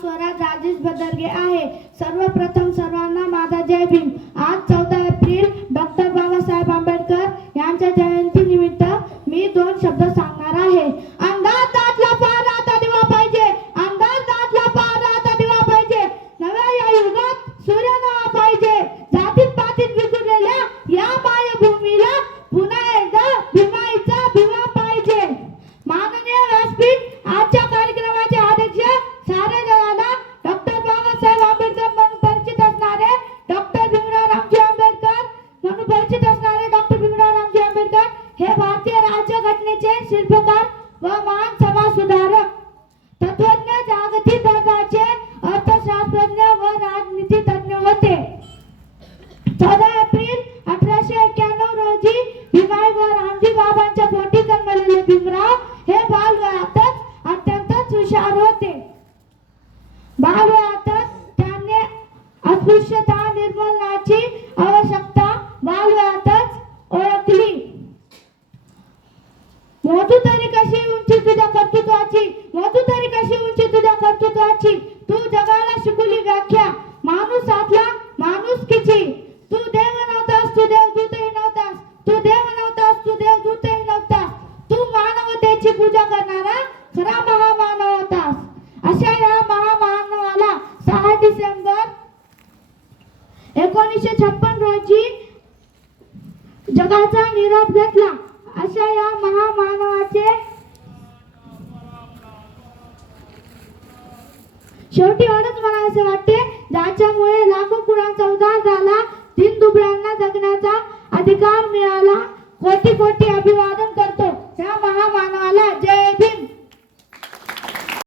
स्वराज राजेश बदरगे आहे. सर्वप्रथम सर्वांना माझा जय भीम. आज 14 एप्रिल डॉक्टर बाबासाहेब आंबेडकर यांच्या जयंती निमित्त मी 2 शब्द सांगणार आहे. अंधारातला पार आता दिवा पाहिजे, अंधारातला पार आता दिवा पाहिजे. नव्या या युगात सूर्यनाव पाहिजे. जातीत पातीत विखुरलेल्या या मायभूमीला पुन्हा एकदा भीमाईचा भिमा पाहिजे. माननीय व्यासपीठ आजच्या कार्यक्रमाचे अध्यक्ष सारे जगाला डॉक्टर बाबासाहेब आंबेडकर म्हणून परिचित असणारे डॉक्टर भीमराव रामजी आंबेडकर म्हणून परिचित असणारे डॉक्टर भीमराव रामजी आंबेडकर हे भारतीय राज्यघटनेचे शिल्पकार व महान समाज सुधारक, तत्वज्ञ, जागतिक दर्जाचे अर्थशास्त्रज्ञ व राजनीती तज्ञ होते. 14 एप्रिल 1891 रोजी भीमाई व रामजी बाबांच्या पोटी जन्मलेले भीमराव हे बालवयातच अत्यंत हुशार होते. बालवयातच त्यांनी अस्पृश्यता निर्मूलनाची आवश्यकता बालवयातच ओळखली. मोजू तरी कशी उंची तुझ्या कर्तृत्वाची, मोजू तरी कशी उंची तुझ्या कर्तृत्वाची. तू जगाला शिकवली व्याख्या माणूसातला माणुसकीची. तू देव नव्हतास, तू देवदूतही नव्हतास. तू देव नव्हतास, तू देवदूतही नव्हतास. तू मानवतेची पूजा करणारा खरा महामानव होतास. अशा या महामानवाला 6 डिसेंबर 1956 रोजी जगाचा निरोप घेतला. अशा या महामानवाचे शेवटी एवढंच म्हणायचे वाटते, ज्याच्यामुळे लाखो कुळांचा उद्धार झाला, दीनदुबळ्यांना जगण्याचा अधिकार मिळाला. कोटी कोटी अभिवादन करतो. या महामानवाला जय भीम.